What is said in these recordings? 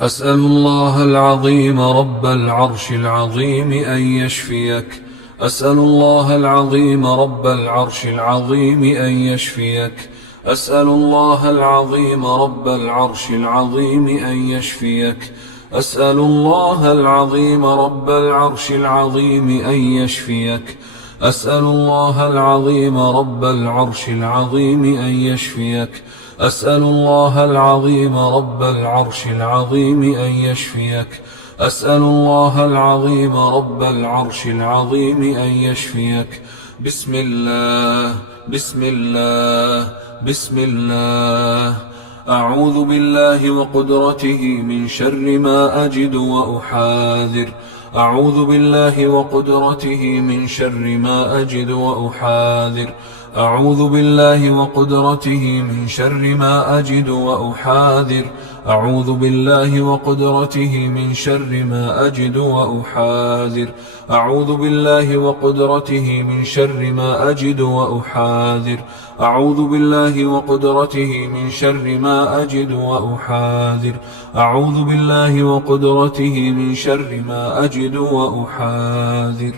أسأل الله العظيم رب العرش العظيم أن يشفيك. أسأل الله العظيم رب العرش العظيم أن يشفيك. أسأل الله العظيم رب العرش العظيم أن يشفيك. أسأل الله العظيم رب العرش العظيم أن يشفيك. أسأل الله العظيم رب العرش العظيم أن يشفيك. أسأل الله العظيم رب العرش العظيم أن يشفيك. أسأل الله العظيم رب العرش العظيم أن يشفيك. بسم الله بسم الله بسم الله. أعوذ بالله وقدرته من شر ما أجد وأحاذر. أعوذ بالله وقدرته من شر ما أجد وأحاذر. أعوذ بالله وقدرته من شر ما أجد وأحاذر. أعوذ بالله وقدرته من شر ما أجد وأحاذر. أعوذ بالله وقدرته من شر ما أجد وأحاذر. أعوذ بالله وقدرته من شر ما أجد وأحاذر. أعوذ بالله وقدرته من شر ما أجد وأحاذر.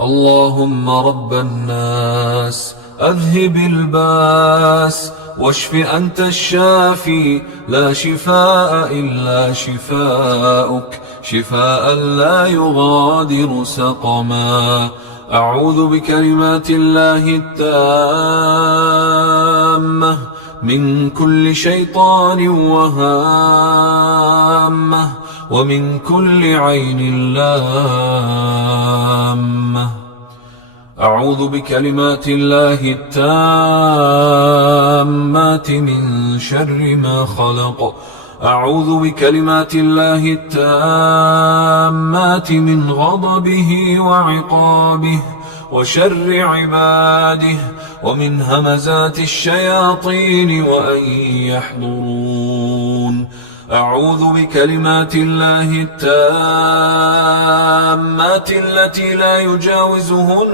اللهم رب الناس أذهب الباس واشف أنت الشافي لا شفاء إلا شفاؤك شفاء لا يغادر سقما. أعوذ بكلمات الله التامة من كل شيطان وهامة ومن كل عين لامة. أعوذ بكلمات الله التامات من شر ما خلق. أعوذ بكلمات الله التامات من غضبه وعقابه وشر عباده ومن همزات الشياطين وأن يحضرون. أعوذ بكلمات الله التامات التي لا يجاوزهن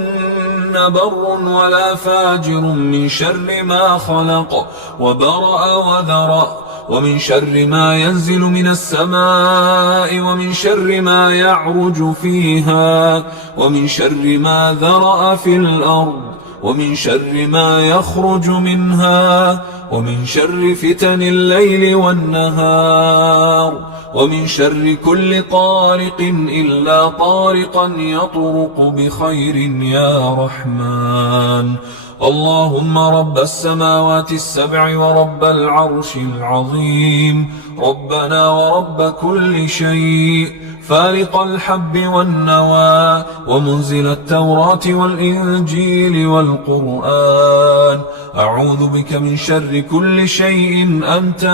بر ولا فاجر من شر ما خلق وبرأ وذرأ ومن شر ما ينزل من السماء ومن شر ما يعرج فيها ومن شر ما ذرأ في الأرض ومن شر ما يخرج منها ومن شر فتن الليل والنهار ومن شر كل طارق إلا طارقا يطرق بخير يا رحمن. اللهم رب السماوات السبع ورب العرش العظيم ربنا ورب كل شيء فالق الحب والنوى ومنزل التوراة والإنجيل والقرآن. أعوذ بك من شر كل شيء أنت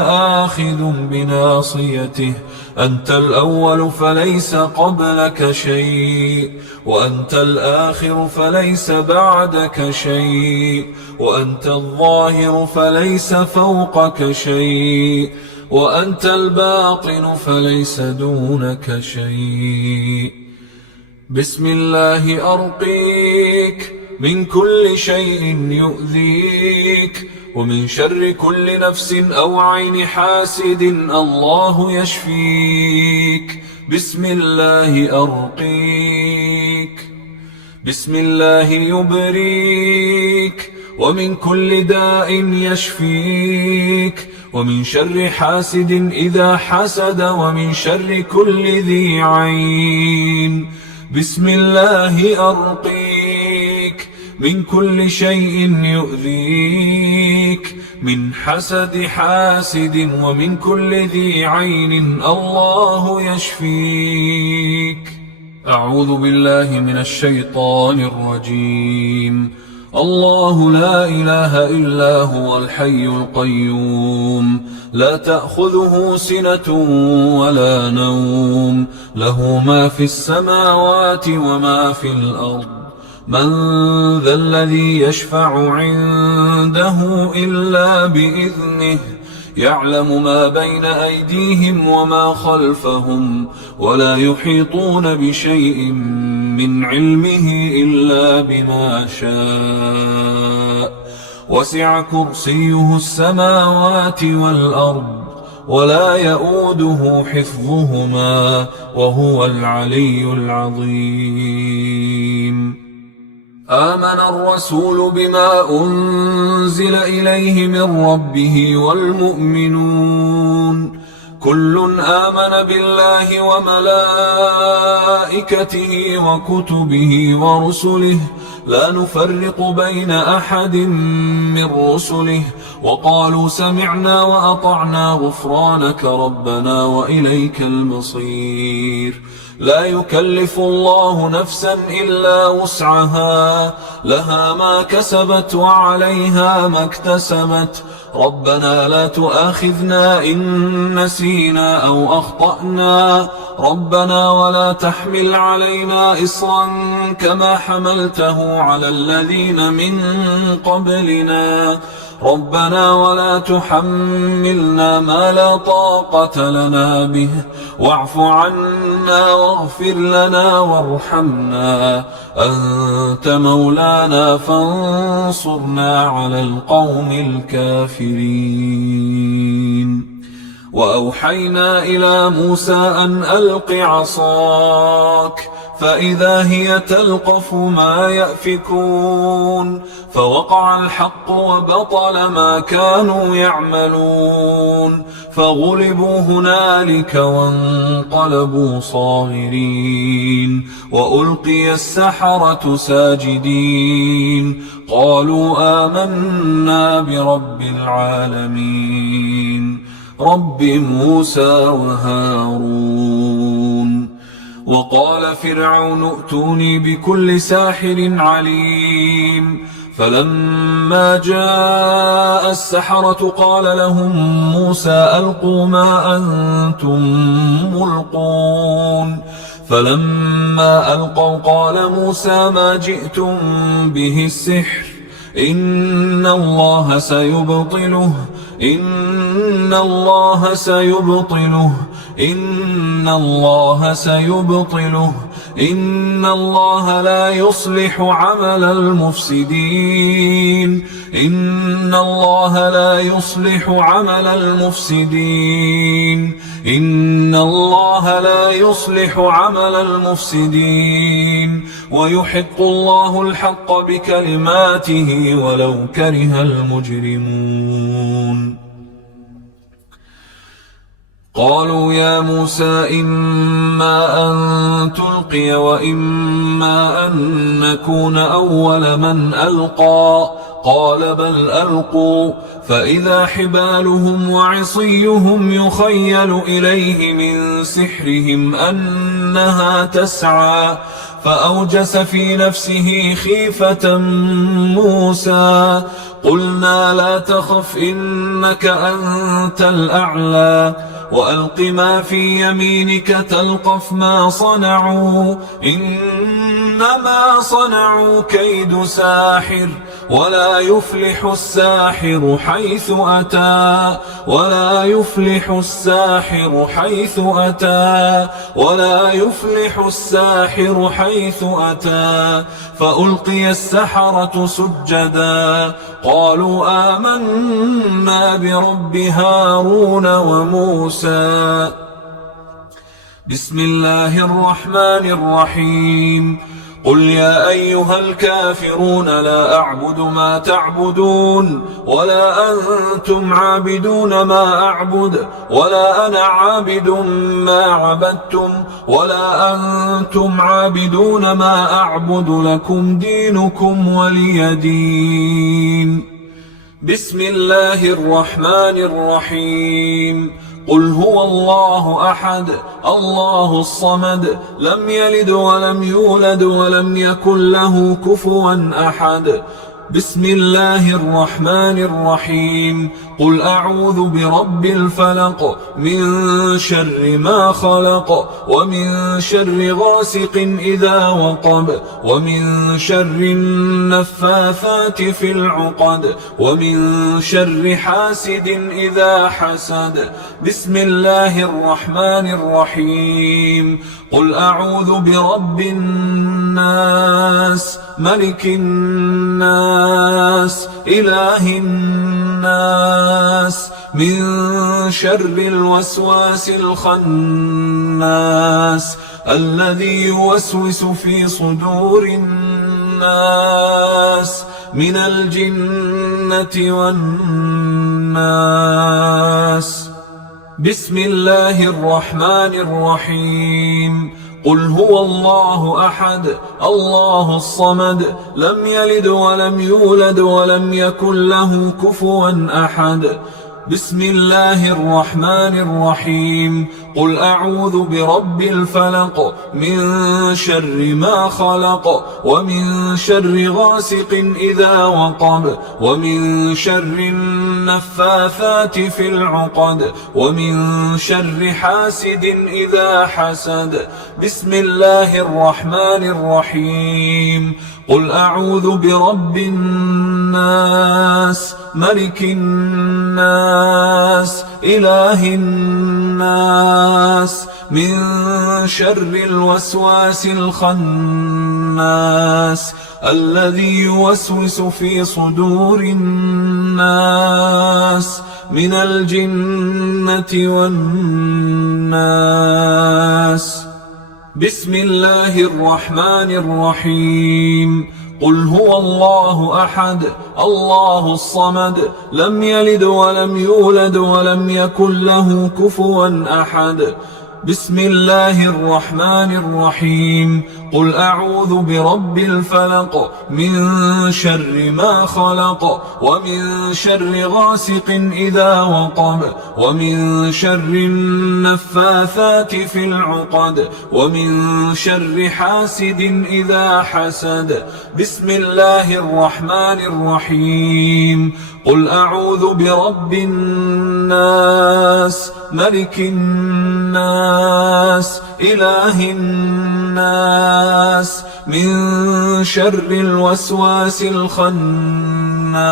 آخذ بناصيته. أنت الأول فليس قبلك شيء وأنت الآخر فليس بعدك شيء وأنت الظاهر فليس فوقك شيء وأنت الباطن فليس دونك شيء. بسم الله أرقيك من كل شيء يؤذيك ومن شر كل نفس أو عين حاسد الله يشفيك. بسم الله أرقيك. بسم الله يبريك ومن كل داء يشفيك ومن شر حاسد إذا حسد ومن شر كل ذي عين. بسم الله أرقيك من كل شيء يؤذيك من حسد حاسد ومن كل ذي عين الله يشفيك. أعوذ بالله من الشيطان الرجيم. الله لا إله إلا هو الحي القيوم لا تأخذه سنة ولا نوم له ما في السماوات وما في الأرض. من ذا الذي يشفع عنده إلا بإذنه يعلم ما بين أيديهم وما خلفهم ولا يحيطون بشيء من علمه إلا بما شاء. وسع كرسيه السماوات والأرض ولا يؤوده حفظهما وهو العلي العظيم. آمن الرسول بما أنزل إليه من ربه والمؤمنون كل آمن بالله وملائكته وكتبه ورسله لا نفرق بين أحد من رسله وقالوا سمعنا وأطعنا غفرانك ربنا وإليك المصير. لا يكلف الله نفسا إلا وسعها لها ما كسبت وعليها ما اكتسبت ربنا لا تؤاخذنا إن نسينا أو أخطأنا ربنا ولا تحمل علينا إصرا كما حملته على الذين من قبلنا ربنا ولا تحملنا ما لا طاقة لنا به واعف عنا واغفر لنا وارحمنا أنت مولانا فانصرنا على القوم الكافرين. وأوحينا إلى موسى أن ألق عصاك فإذا هي تلقف ما يأفكون فوقع الحق وبطل ما كانوا يعملون فغلبوا هنالك وانقلبوا صاغرين وألقي السحرة ساجدين قالوا آمنا برب العالمين رب موسى وهارون. وقال فرعون ائتوني بكل ساحر عليم فلما جاء السحرة قال لهم موسى ألقوا ما أنتم ملقون فلما ألقوا قال موسى ما جئتم به السحر إن الله سيبطله إن الله سيبطله إن الله سيبطله إن الله لا يصلح عمل المفسدين إن الله لا يصلح عمل المفسدين إن الله لا يصلح عمل المفسدين ويحق الله الحق بكلماته ولو كره المجرمون. قالوا يا موسى إما أن تلقي وإما أن نكون أول من ألقى قال بل ألقوا فإذا حبالهم وعصيهم يخيل إليه من سحرهم أنها تسعى فأوجس في نفسه خيفة موسى قلنا لا تخف إنك أنت الأعلى وألق ما في يمينك تلقف ما صنعوا إنما صنعوا كيد ساحر ولا يفلح الساحر حيث أتى ولا يفلح الساحر حيث أتى ولا يفلح الساحر حيث أتى فألقي السحرة سجدا قالوا آمنا برب هارون وموسى. بسم الله الرحمن الرحيم قل يا أيها الكافرون لا أعبد ما تعبدون ولا أنتم عابدون ما أعبد ولا أنا عابد ما عبدتم ولا أنتم عابدون ما أعبد لكم دينكم ولي دين. بسم الله الرحمن الرحيم قل هو الله أحد الله الصمد لم يلد ولم يولد ولم يكن له كفوا أحد. بسم الله الرحمن الرحيم قل أعوذ برب الفلق من شر ما خلق ومن شر غاسق إذا وقب ومن شر النفاثات في العقد ومن شر حاسد إذا حسد. بسم الله الرحمن الرحيم قل أعوذ برب الناس ملك الناس إله الناس من شر الوسواس الخناس الذي يوسوس في صدور الناس من الجنة والناس. بسم الله الرحمن الرحيم. قل هو الله أحد الله الصمد لم يلد ولم يولد ولم يكن له كفوا أحد. بسم الله الرحمن الرحيم. قل أعوذ برب الفلق من شر ما خلق ومن شر غاسق إذا وقب ومن شر النفاثات في العقد ومن شر حاسد إذا حسد. بسم الله الرحمن الرحيم. قل أعوذ برب الناس ملك الناس إله الناس من شر الوسواس الخناس الذي يوسوس في صدور الناس من الجنة والناس. بسم الله الرحمن الرحيم. قل هو الله أحد الله الصمد لم يلد ولم يولد ولم يكن له كفوا أحد. بسم الله الرحمن الرحيم. قل أعوذ برب الفلق من شر ما خلق ومن شر غاسق إذا وقب ومن شر النفاثات في العقد ومن شر حاسد إذا حسد. بسم الله الرحمن الرحيم. قل أعوذ برب الناس ملك الناس إله الناس من شر الوسواس الخناس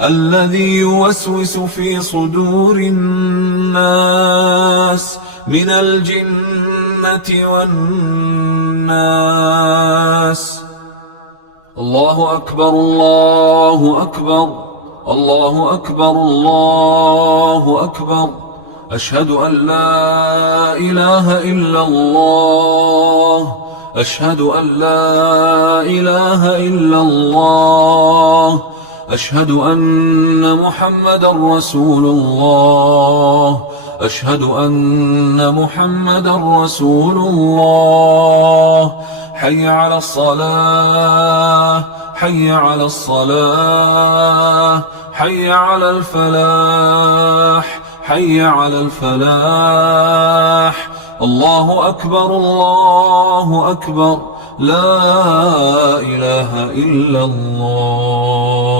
الذي يوسوس في صدور الناس من الجنة والناس. الله أكبر الله أكبر الله أكبر الله أكبر. أشهد أن لا إله إلا الله أشهد أن لا إله إلا الله أشهد أن محمدا رسول الله أشهد أن محمدا رسول الله. حي على الصلاة حي على الصلاة حي على الفلاح حي على الفلاح. الله أكبر الله أكبر لا إله إلا الله.